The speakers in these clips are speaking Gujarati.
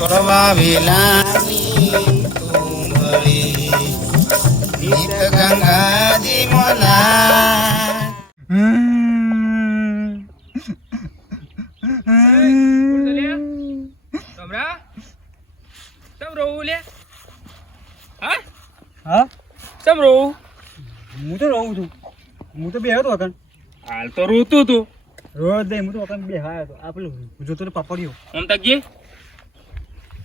કરવા વેલાની તું ભળી ગીત ગંગાજી મોલા હા ચમ રોવું? હું તો રહું છું. હું તો બેહ્યો તો અકન હાલ તો રોતું તું. રોજ દે હું તો અકન બેહાયો તો આ પેલું જોતો તો પાપડ્યો આમ તકજી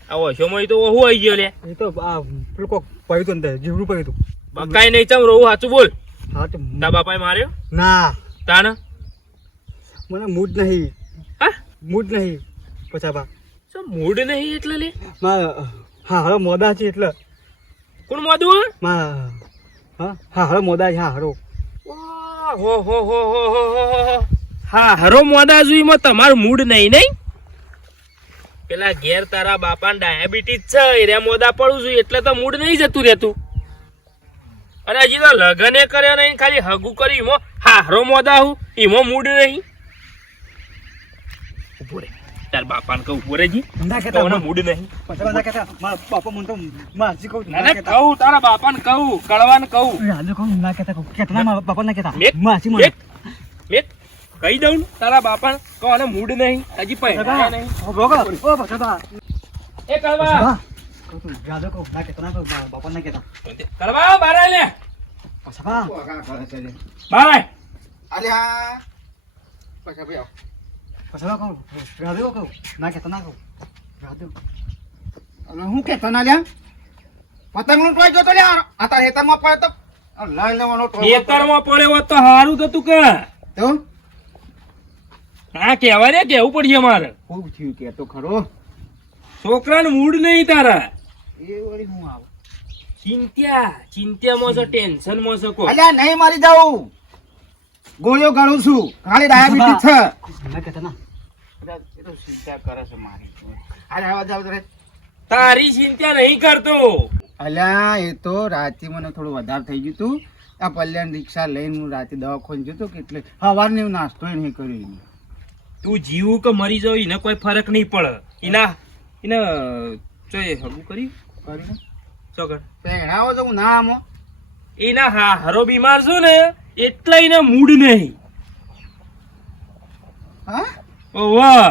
આવો સમય તો ઓહુ આવી ગયો લે. એ તો આ પેલું કોક પડ્યું હતું અંદર જીવડું પડ્યું હતું. બકાઈ નહીં, ચમ રોવું? સાચું બોલ. હા તો તા બાપાએ માર્યો? ના તાણ મને મૂડ નહીં. હા મૂડ નહીં પછાબા ચમ મૂડ નહીં એટલે લે? હા હવે મોદા છે એટલે કોણ મોદું? હા હવે મોદા છે. હા હરો હા હરો મોદા જોઈમાં તમારું મૂડ નહીં નહીં? પેલા ઘેર તારા બાપાને ડાયાબિટીસ છે એરે મોદા પડવું જોઈએ એટલે તો મૂડ નહીં જતું રહેતું. અને હજી તો લગને કર્યો નહીં, ખાલી હગું કર્યું એમાં હારો મોદા હું એમાં મૂડ નહીં. ઉભો રે, તાર બાપાને કહું ઉભો રે જી, ના કહેતા મૂડ નહીં. પછાબા ના કહેતા મારા બાપા મને તો મારજી કહું ના કહું, તારા બાપાને કહું, કળવાને કહું. રાજુ કહું ના કહેતા કહું કેટલા મારા બાપા ના કહેતા મેક મારજી મને મેક કહી દઉં ને તારા બાપાને કહો આને મૂડ નહીં, હજી પહેર્યા નહીં. ઓ પછાબા એ કળવા રાજુ કહું ના કહેતા ના કહું બાપા ના કહેતા કળવા બહાર આય લે, પછાબા બહાર આય. અલ્યા પછી ભાઈ પછાબા કહું રાજુ કહું ના કહેતા ના કહું રાજુ હું કેતો ના લ્યા પતંગ નું ટોય જોતો લ્યા આ તાર હેતરમાં પડે તો લઈ લેવાનો ટોય ખેતરમાં પડ્યો હોત તો હારું થતું કે તો ના કહેવાય ને, કેવું પડશે મારે. ખૂબ થયું કે તો ખરો છોકરાને મૂડ નહીં તારા. એ વળી હું આવું ચિંત્યામાં છે, ટેન્શનમાં છે કો. અલ્યા નહીં મારી જાઉં ગોળીઓ ગાળું છું ખાલી ડાયાબિટીસ છે ના કહેતા ના એ તો ચિંતા કરે છે મારી અરે આવા જાવ રે તારી ચિંતા નહીં કરતો. અલ્યા એ તો રાતે મને થોડું વધારે થઈ ગયું હતું. આ પલ્યાણ રિક્ષા લઈને હું રાતે દવાખાને જતો કે એટલે સવારને હું નાસ્તો નહીં કર્યો. તું જીવું કે મરી જાવ એને કોઈ ફરક નહીં પડે. એને ચોય હગું કર્યું ચોગડ પહેણાવો તો હું નાણામાં એના હારો બીમાર છું ને એટલે એને મૂડ નહીં. હા ઓવા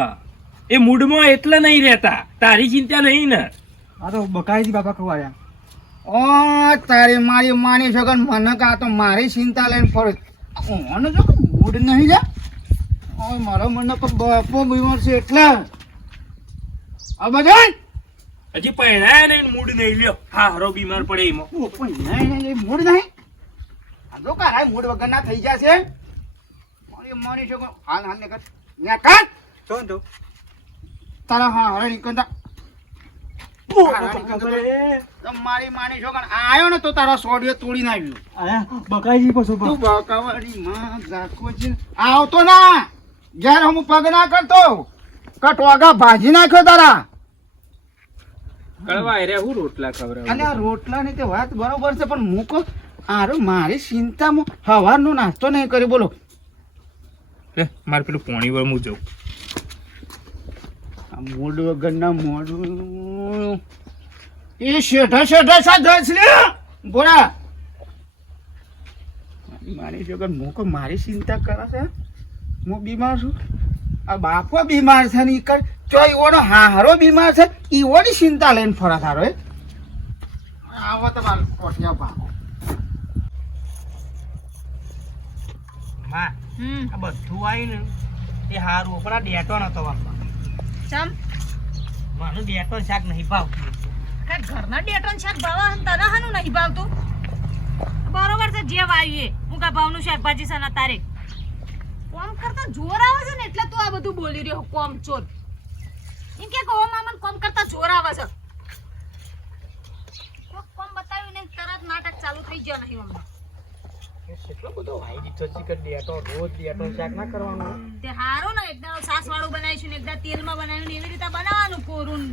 એ મૂડમાં એટલે નહીં રહેતા. તારી ચિંતા નહીં ને? આ તો બકાઈજી બાપા કહું આયા ઓ તારી મારી માની સગન મને કા તો મારી ચિંતા લઈને ફરે મને જો મૂડ નહીં જા ઓય મારો મને તો બાપો બીમાર છે એટલે આ બધા હજી પહેણાયા નહીં, મૂડ નહીં લ્યો. હારો બીમાર પડે એમાં પણ નહીં મૂડ નહીં આ જો કારાય મૂડ વગર ના થઈ જશે મારી માની સગન હાલ હાલ ને કર ને કર તો તો તારા હા હવે નીકળતા મારી માની છોકરા આયો ને તો તારા સોડિયો તોડી નાખ્યું. આયા બકાઈજી પછી તું બકાવાડી માં જાકો છે આવતો ના ઘેર હું પગ ના કરતો કટવાગા ભાજી નાખ્યો તારા. કળવા રે હું રોટલા ખવડાવું. અને આ રોટલા ની તે વાત બરોબર છે પણ મૂકો આરો મારી ચિંતામાં સવારનો નાસ્તો નહીં કર્યો બોલો. મારે પેલું પોણી વળ હું જઉં. આ મોડ વગરના મોડું એ શેઠા સાથે છે બોલા મારી જોગર મૂકો મારી ચિંતા કરે છે. હું બીમાર છું, આ બાપો બીમાર છે ને ઈ ચોય ઓનો હારો બીમાર છે ઈઓની ચિંતા લઈને ફરા થારો એ આવો તમારો કોઠિયા ભાગો માં આ બધું આવીને એ હારું પણ આ ડેટો નતો વાપરવાનો. ચમ મને ડેટો શાક નહીં ભાવતું. કે ઘરના ડેટોન શાક ભાવે અને તને હાનું નહીં ભાવતું? બરોબર છે જે વાવીએ હું કા ભાવનું શાકભાજી છે ને તારે કોમ કરતા જોર આવે છે ને એટલે તું આ બધું બોલી રહ્યો કોમ ચોર એમ કે કહો મામન કોમ કરતા જોર આવે છે. કોમ બતાવ્યું ને તરત નાટક ચાલુ થઈ ગયો નહીં અમને. કેટલો બધો વાઈ દીધો છે કે ડેટો રોજ ડેટો શાક ના કરવાનું. તે હારો ને એકદમ સાસ વાળું બનાવીશું ને એકદમ તેલમાં બનાવ્યું ને એવી રીતે બનાવવાનું કોરું.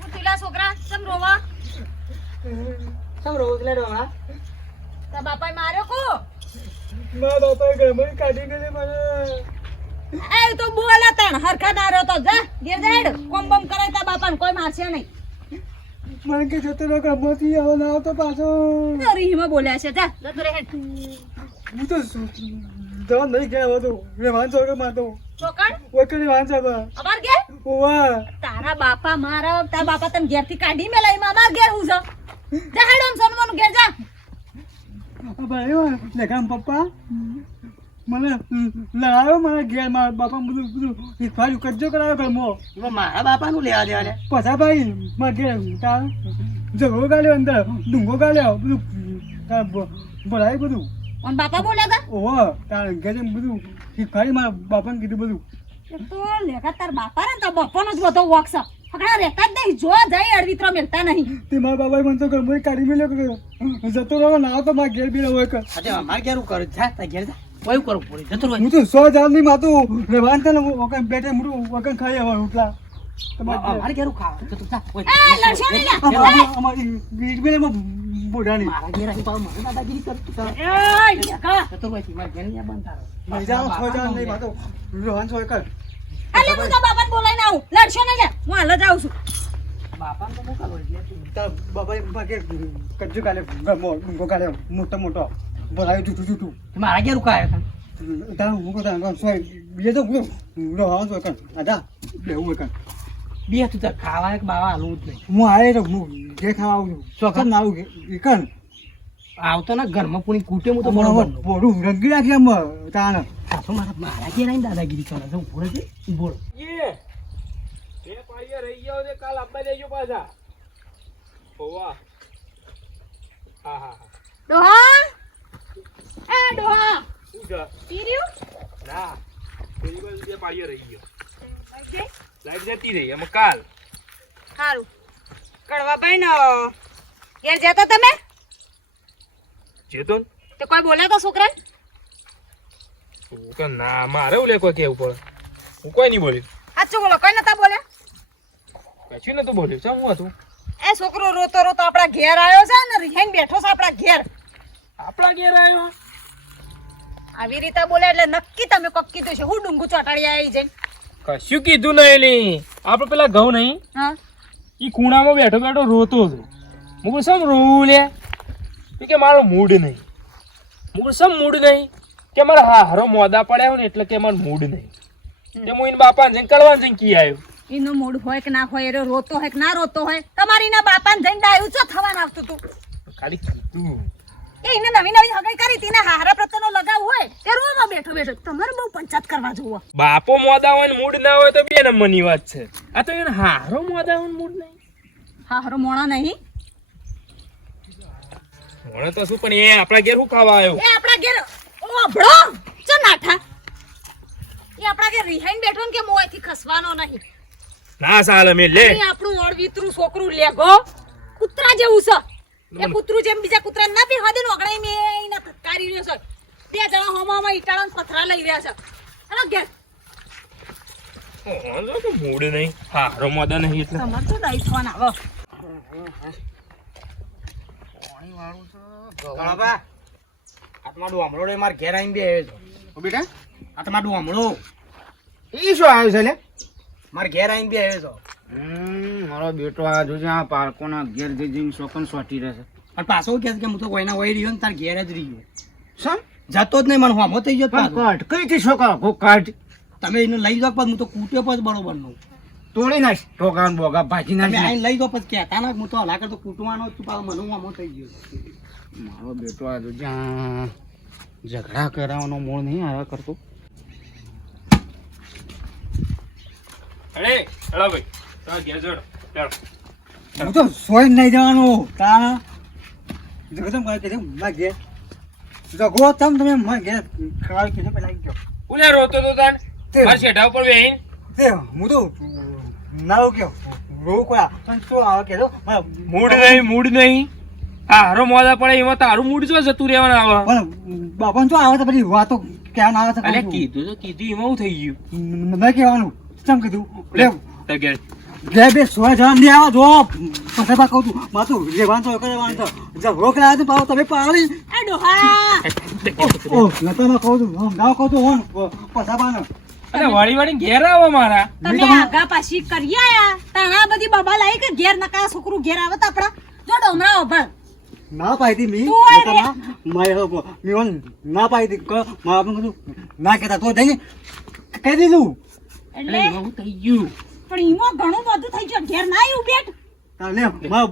હું તીલા છોકરા ચમ રોવા? સમ રોજ લે ડોમા તા બાપાએ માર્યો કો? મારા બાપાએ ઘરમાં કાઢીને મને એ તો બોલે તણ હરખા ના રહ્યો તો જા ઘેર જા કોમ બમ કરે તા બાપાને કોઈ મારશે નહીં મને કે જતો રહો ઘરમાંથી આવો ના આવતો પાછો રીમાં બોલ્યા છે જા જતો રહે હેડ હું તો જવા નહીં ગયા હતો મેં વાંચો કે મારતો ચોકડ વકીલ વાંચા હતા અમાર ઘેર ઓવા તારા બાપા મારા તારા બાપા તને ઘેર થી કાઢી મેલાઈ અમાર ઘેર હું છે જા હેડ ઓમ સોનમોનું ઘેર જા ભાઈ લેખામ પપ્પા મને લડાયો મારા ઘેર મારા બાપા બધું ફાડ્યું કજ્જો કરાયો ઘરમાં મારા બાપાનું લેવા દેવા ને પછી ભાઈ મારા ઘેર તાર ઝઘડો ગાલ્યો અંદર ડુંગો ગાલ્યો બધું તાર ભરાય બધું ઓન બાપા બોલ્યા તા ઓહો તાર ઘરે બધું ફાડી મારા બાપાને કીધું બધું તો લેખા તાર બાપા ને તાર બાપાનો જ બધો વોક છે ફકડા રહેતા જ નહીં જો જાય અડવિત્રો મેલતા નહીં તે મારા બાબાએ મને તો ઘરમાં કાઢી મેલ્યો કે જતો રહ્યો ના તો મારા ઘેર બી રહ્યો કર મારે ઘેર કરે જા તા ઘેર જા કોઈ કરવું પડે જતો હું તો 100 જાણ ની માતું રહેવાન તને વકન બેઠે મોટું વકન ખાઈ આવા ઉઠલા મારે ઘેર ખાવા જતો જા એ લડશો નહીં લે અમારી બીજમાં બોડાની મારા ઘેર આવી પાવ મારી દાદાગીરી કરતું એ લેખા જતો રહી મારે ઘેર ત્યાં બંધ તારો મજા 100 જાણ ની માતું રહેવાન છો કર અલે હું તો બાપાને બોલાઈને આવું લડશો નહીં લે હું હાલ જ આવું છું બાપાને તો મોકલો તાર બાબાએ ભાગે કજ્જો કાલે ઘરમાં ડુંગો કાલે મોટો ભરાયું જૂઠું મારા ઘેર ઉકાયો તાર હું કહું સોય બીજે તો રહેવાન છો કર આજા બેવું કર બે તું તાર ખાવા કે બાવા હાલવું જ નહીં હું આયે તો હું જે ખાવા આવું છું ચોકન ના આવું એકન આવતો ને ઘરમાં પૂરી કૂટે હું તો બરોબર બરોબર બોડું રંગી નાખી એમ તાણ પાછો મારા ઘેર આવીને દાદાગીરી કરે છે ઉભો રહેજે ઉભો રહે. બે પાડીએ રહી ગયા છે કાલ આપવા દેજો પાછા ઓવા હા હા હા ડોહા એ ડોહા શું છે પીર્યું ના પેલી બાજુ બે પાડીએ રહી ગયો ઓકે લાઈટ જતી રહી એમાં કાલ સારું કડવાભાઈ નો ઘેર જતા તમે જેતો તો કોઈ બોલે તો છોકરા કે ના મારે ઓલે કોઈ કેવું પડે હું કોઈ નહીં બોલ્યું સાચું બોલો કોઈ નતા બોલ્યા કશું નતું બોલ્યું શું હું હતું એ છોકરો રોતો રોતો આપણા ઘેર આવ્યો છે ને રિહાઈને બેઠો છે આપણા ઘેર આપણા ઘેર આવ્યો આવી રીતે બોલે એટલે નક્કી તમે કોક કીધું છે હું ડુંગુ ચોટાડી આવી જઈને કશું કીધું નહીં એલી આપણે પેલા ઘઉં નહીં હા એ ખૂણામાં બેઠો બેઠો રોતો હતો હું કહું સમ રોવું લે એ કે મારો મૂડ નહીં હું કહું સમ મૂડ નહીં કે મારા હારો મોદા પડ્યા હોય ને એટલે કે મારો મૂડ નહીં તે હું એને બાપાને જઈને કળવાને જઈને કી આવ્યો એનું મૂડ હોય કે ના હોય એ રોતો હોય કે ના રોતો હોય તમારી ના બાપાને જઈને ડાયું છો થવાનું આવતું તું ખાલી કીધું એ એને નવી નવી હગાઈ કરી તેને હારા પ્રત્યેનો લગાવ હોય તે રોવામાં બેઠો બેઠો તમારે બહુ પંચાયત કરવા જોવો બાપો મોદા હોય ને મૂડ ના હોય તો બે નંબરની વાત છે આ તો એને હારો મોદા હોય ને મૂડ નહીં હારો મોણા નહીં મોણે તો શું પણ એ આપણા ઘેર શું ખાવા આવ્યો એ આપણા ઘેર ઓભળો ચો નાઠા એ આપણા ઘેર રિહાઈને બેઠો ને કે મોયથી ખસવાનો નહીં ના સાલે મે લે અહીં આપણું ઓળવીતરું છોકરું લેગો કૂતરા જેવું છે એ કૂતરું જેમ બીજા કૂતરા ના બી હદે ઓગણાઈ મે એના ધક્કારી રહ્યો છે બે જણા હોમામાં ઈટાળા ને પથરા લઈ રહ્યા છે અને ઘેર મૂડ નહીં હારો મોદા નહીં એટલે તમારે તો ડાઈ ફોન આવો બાબા આ તમારું હમણો રે મારા ઘેર આવીને બે આવ્યો છો બેટા આ તમારું હમણો એ શું આવ્યો છે લે મારા ઘેર આવીને બે આવ્યો છો મારો બેટો આ જોજે આ પાર્કોના ઘેર જઈને શોકન સોટી રહેશે પણ પાછો કહે છે કે હું તો કોઈના વહી રહ્યો ને તાર ઘેર જ રહ્યો સમ જતો જ નહીં મને હોમો થઈ ગયો પાછો. કાટ કઈ થી છોકરા કો કાટ તમે એને લઈ જાઓ પછી હું તો કૂટ્યો પછી બરોબર નું તોડી નાખ ટોકાન બોગા ભાજી તમે નાખ આઈને લઈ જાઓ પછી કહેતા ના હું તો હલા કરતો કૂટવાનો જ છું પાછો મને હોમો થઈ ગયો મારો બેટો આ જોજે આ ઝઘડા કરાવવાનો મૂળ નહીં આવા કરતો અરે ચલો ભાઈ તો ઘેર જોડો ચાલો હું તો સોય નહીં જવાનું તાણ જગદમ કહે કે મારા ઘેર જગો તમે મારા ઘેર ખરાબ કીધું પેલા આવી ગયો ઉલે રોતો તો તાન માર શેઠા ઉપર બેહીન તે હું તો ના ગયો રોવું કોઈ પણ શું આવે કે મૂડ નહીં હારો મોદા પડે એમાં તારું મૂડ જો જતું રહેવાનું આવે પણ બાપા શું આવે તો પછી વાતો ક્યાં આવે અલે છે કીધું તો કીધું એમાં હું થઈ ગયું મેં કહેવાનું ચમ કીધું લે તો ઘેર ઘેર બે સોય જણ નહીં આવો જો પછી બા કહું છું માં તું લેવાનું તો કરવાનું તો ઝઘડો કરાયો તો પાછો તમે પાડી એ ડોહા ઓ નતો કહું છું હું ગાવ કહું છું હું પછી બાને અરે વાળી વાળી ઘેર આવો મારા તમે આગા પાછી કરી આયા તાણા બધી બબા લાઈ કે ઘેર નકા છોકરું ઘેર આવે તો આપડા જો ડોમરા ઓભળ ના પાડી મી તું આય મી ના પાડી માં આપણે કીધું ના કહેતા તો જઈને કહી દીધું એટલે એવું થઈ ગયું પણ ઈમો ઘણું બધું થઈ ગયું ઘેર ના આવ્યું બેટ તાલે માં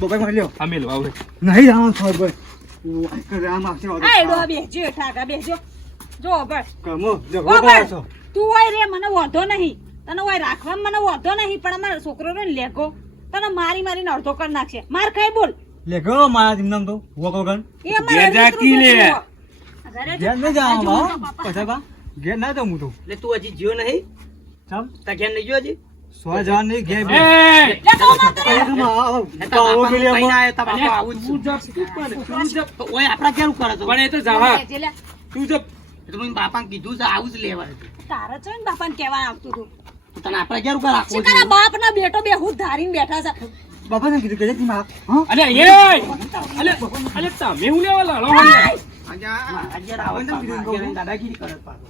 બબાઈ માં લ્યો અમે લો આવે નહીં જવાનું છોડ ભાઈ રામ આવશે આ એડો બેસજો ઠાકા બેસજો જો ઓભળ કમો ઝઘડો ઓભળ કરાયો છો તું હોય રે મને વાંધો નહીં તને હોય રાખવામાં મને વાંધો નહીં પણ અમારો છોકરો રે લેગો તને મારી મારીને અડધો કરી નાખશે માર ખાઈ બોલ લે ગો મારા જીમનામ તો વકો ગણ એ અમારે ઘેર જા કી લે. ઘેર ન જાવ બા પછી બા ઘેર ના જાઉં હું તો એટલે તું હજી જીવ નહીં ચમ તા ઘેર નહીં ગયો હજી સો જવાન નહીં ઘેર બે એ લે કહો માર તો રે. પાવો કે લે કઈ ના આવ્યો તા બાપા આવું જ તું જપ તું પણ તું જપ તો ઓય આપડા કેવું કરે તો પણ એ તો જવા લેજે લે. તું જપ એ તો મને બાપાને કીધું છે આવું જ લેવાય તારે છે ને બાપાને કહેવા આવતું હતું તો તને આપડા કેવું કરે રાખવું શિકારા બાપ ના બેટો બે હું ધારીને બેઠા છે બાપા ને કીધું કે માં હા અલે એ અલે અલે તમે હું લેવા લાલો મારા ઘેર આવે તો મારા ઘેર આઈને દાદાગીરી કરે પાછો.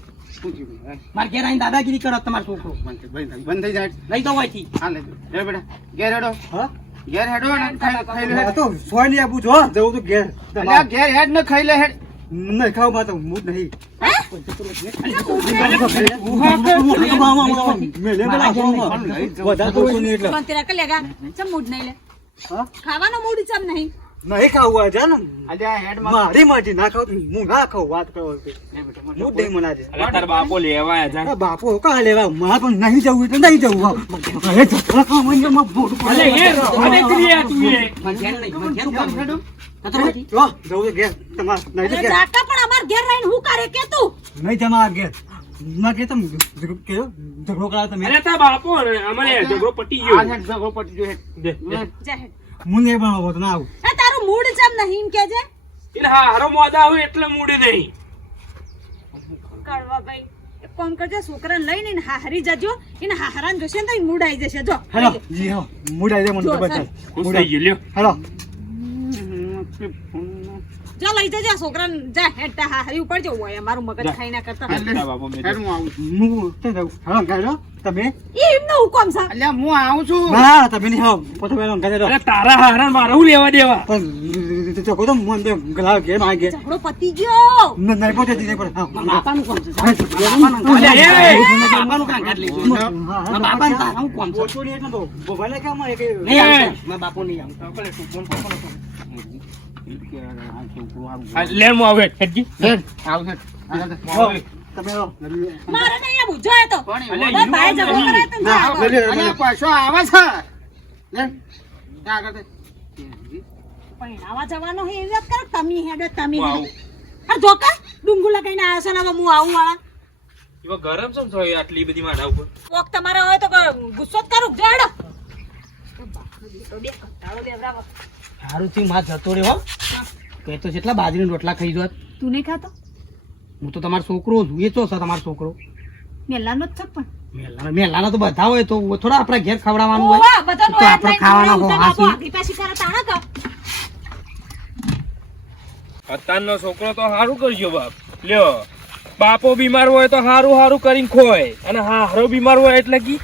મારા ઘેર આઈને દાદાગીરી કરે તમારો છોકરો બંધ થઈ જાય લઈ દો અહીંથી. હા લે લે બેટા ઘેર હેડો હા ઘેર હેડો ને ખાઈ લે આ તો સોય નહીં આપું છો જવું તો ઘેર અલ્યા ઘેર હેડ ને ખાઈ લે હેડ નહીં ખાવ માં તો હું જ નહીં પણ તેરા કે લેગા ચમ મૂડ નહીં લે ખાવાનો મૂડ ચમ નહીં નહીં ખાવું છે ને અલ્યા હેડ માં મારી મરજી ના ખાવ હું ના ખાઉં વાત કરો હું જ નહીં મનાજે અલે તાર બાપો લેવા આયા જા બાપુ કાં લેવા માં પણ નહીં જવું એટલે નહીં જવું હવે જતા ખાવ મને માં બોલ અલે એ અલે ક્રિયા તું એ મારા ઘેર નહીં, મારા ઘેર ઉભા રહો. જતો રહો અહીંથી. જો જવું તો ઘેર તમાર નહીં તો અરે ઘેર જાકા પણ અમાર ઘેર રહીને હું કરે કે તું નહીં જમા ઘેર ના કે તમે ઝઘડો કરાવો તમે અરે તાર બાપો ને અમારે ઝઘડો પટી આ ગયો હેડ ઝઘડો પટી ગયો હેડ દે દે. જા હેડ. હું નહીં બનાવો તો ના આવું એ તારું મૂડ ચમ નહીં એમ કેજે એને હારો મોદા આવે એટલે મૂડ નહીં કળવા ભાઈ એક કામ કરજે છોકરાને લઈને એને હાહરી જજો એને હાહરાને જોશે ને તો મૂડ આવી જશે જો હેલો જી હો મુડાઈ દે મને તો જો, બચાવ ખુશ થઈ ગયો લ્યો હેલો જો લઈ જજો આ છોકરાને જા હેડતા હાહરી ઉપર જવું હોય અમારું મગજ ખાઈ ના કરતા તાર બાપો બે હેડ હું આવું છું. હું તો જાઉં હેલો ગાડો તમે એ એમનો હુકમ છે અલ્યા હું આવું છું ના તમે નહીં આવો પછી પેલો ગાડો અરે તારા હારા મારે હું લેવા દેવા પણ તો તો મન તો ગલા કે માં કે ઝઘડો પતી ગયો નહીં પહોંચે નહીં પડે મારા બાપાનું કોણ છે? અલે એ બાપાનું કાં કાઢ લીધું? મારા બાપાને તારું કોણ છે? ઓછો નહીં એટલે તો ભલે કે માં એક નહીં આવશે. મારા બાપુ નહીં આવશે. આ લે હું આવે હેડજી હેડ આવ હેડ તમે આવો મારે નહીં આવું જો એ તો પણ અલે, બધા ભાઈ ઝઘડો કરે તો ના આવો. અલ્યા પાછો આવે છે લે ત્યાં આગળ પણ આવા જવાનો હે એવી વાત કરો તમે હેડો તમે હું હેડો. આ જોકા ડુંગુ લગાઈને આવ્યો છે ને હવે હું આવું વાળા એમાં ગરમ છે ને આટલી બધી મારા ઉપર કોક તમારા હોય તો ગુસ્સો જ કરું જો હેડો બે કંટાળો લેવડાવો. હારું થયું માં જતો રહ્યો હો. તો એ તો જેટલા બાજરીના રોટલા ખાઈ જોત. તું નહીં ખાતો હું તો તમારો છોકરો છું. એ ચો છે તમારો છોકરો? મેલાનો જ છક પણ મેલાના તો બધા હોય તો થોડા આપણા ઘેર ખવડાવવાનું હોય. ઓવા, બધા તો આપણે ખાવાના હો, બાપુ હાસુ. આગળી પાછી કરે તાણા કા અત્યારનો છોકરો તો સારું કરજો બાપ લ્યો બાપો બીમાર હોય તો સારું સારું કરીને ખોય અને હારો બીમાર હોય એટલે કે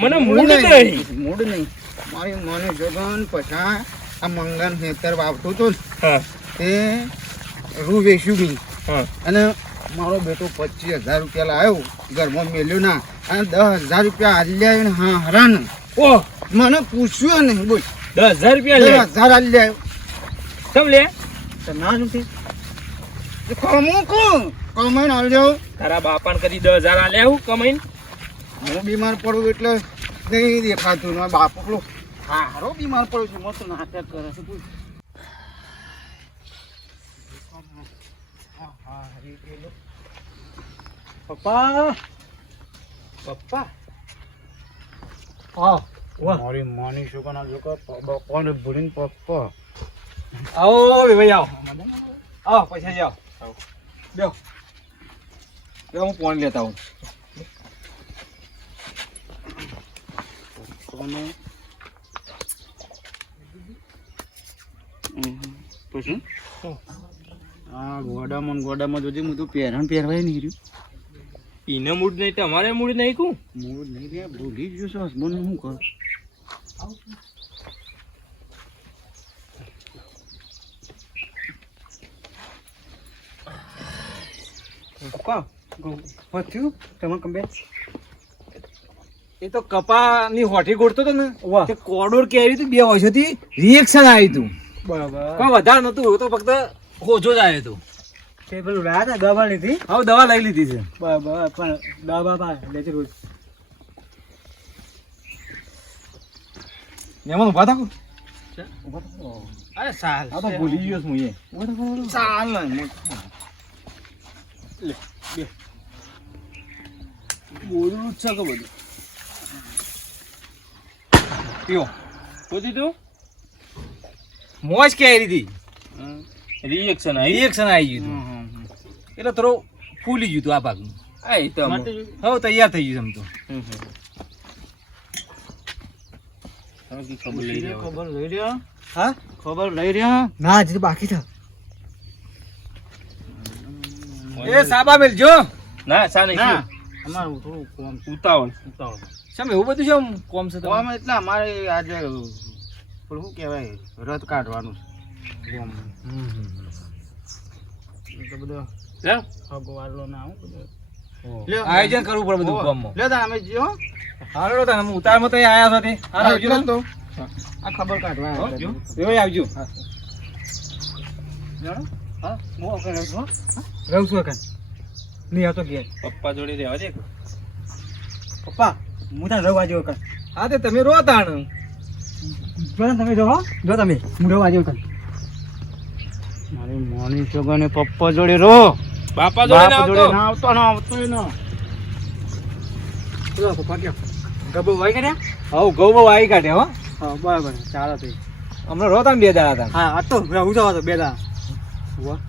મને મૂડ નહીં મૂડ નહીં મારી મને જોગન પછા આ મંગન હેતર વાવતું હતું ને હા તે રૂ વેચ્યું બી હા અને મારો બેટો 25,000 રૂપિયા લાવ્યો ઘરમાં મેલ્યો ના અને 10,000 રૂપિયા આલ્યા એને હા હરાને ઓહ મને પૂછ્યું નહીં બોલ 10,000 રૂપિયા લે 10,000 આલ્યા કેમ લે તો ના નથી કમું કોણ કમાઈને આલ્યો તારા બાપાને કદી 10,000 આલે આવું કમાઈને હું બીમાર પડું એટલે નહીં દેખાતું મારા બાપો પેલો હારો બીમાર પડ્યો છે મસ્ત નાટક કરે છે બોલ. પપ્પા પપ્પા આવો વાહ મારી માની શું કોના જો કોને ભૂલીને પપ્પા આવો ભાઈ આવો આવો પૈસા જાઓ બેહો બેહો હું પાણી લેતા હું સોનું પછી આ ગોડામાં જોજે હું તો પહેરવાય નહીં રહ્યું ઈને મૂડ નહીં તમારે મૂડ નહીં કું મૂળ નહીં રે ભૂલી ગયો છો હસબન્ડ શું કરું પપ્પા થયું તમારે કંબે એ તો કપાની હોઠી ગોળતો હતો ને તે કોડોર કેરી હતી 2 વર્ષોથી રિએક્શન આવ્યું હતું બરાબર કોઈ વધારે નતું તો ફક્ત હોજો જ આવ્યો હતો તે પેલું રાત દવા લીધી હવે દવા લઈ લીધી છે બરાબર પણ દવા લેતી રોજ એમાં ઉભા થાકો અરે સાલ આ તો ભૂલી ગયો છું એ સાલ બોલું છે કે બધું પીઓ પૂછી તું મોજ કેરી હતી રિએક્શન આવી રિએક્શન આવી ગયું હતું એટલે થોડું ફૂલી ગયું હતું આ ભાગનું આ એ તો માટે હવે તૈયાર થઈ ગયું છે આમ તો ખબર લઈ રહ્યા ખબર લઈ રહ્યા હા ખબર લઈ રહ્યા ના હજી તો બાકી છે એ સાબા મેલજો ના સા નહીં ના અમારું થોડું કોમ ઉતાવળ શમ એવું બધું છે આમ કોમ છે કોમ એટલે અમારે આજે પેલું શું કહેવાય રથ કાઢવાનું છે કોમ એટલે બધો લ્યો. ભગવાડલો ના આવું બધું આયોજન કરવું પડે બધું કોમમાં લ્યો તાણ અમે જો હાલો તાને અમે ઉતારમાં તો આયા છો તે હાલો આવજો તો આ ખબર કાઢવા હો, આવ્યા જો. હતા. એવો આવજો જાણો? હા હું ઓકે રહું છું રહું છું ઓકે નહીં આવતો ઘેર પપ્પા જોડે રહેવા દે પપ્પા હું ત્યાં રવા જેવો કર હા તે તમે રો તાણ જો તમે જો જો તમે હું રવા જેવો કર મારી મોની છોકરાને પપ્પા જોડે રો બાપા જોડે ના બાપ જોડે આવતો ના આવતો ના આવતો ના ચલો પપ્પા ક્યાં ગબો વાઈ કાઢ્યા હા ગબો વાઈ કાઢ્યા હો હા બરાબર ચાલો તે હમણાં રો તમે 2 દાડા હતા હા આ તો હું જાવ તો બે દા વાહ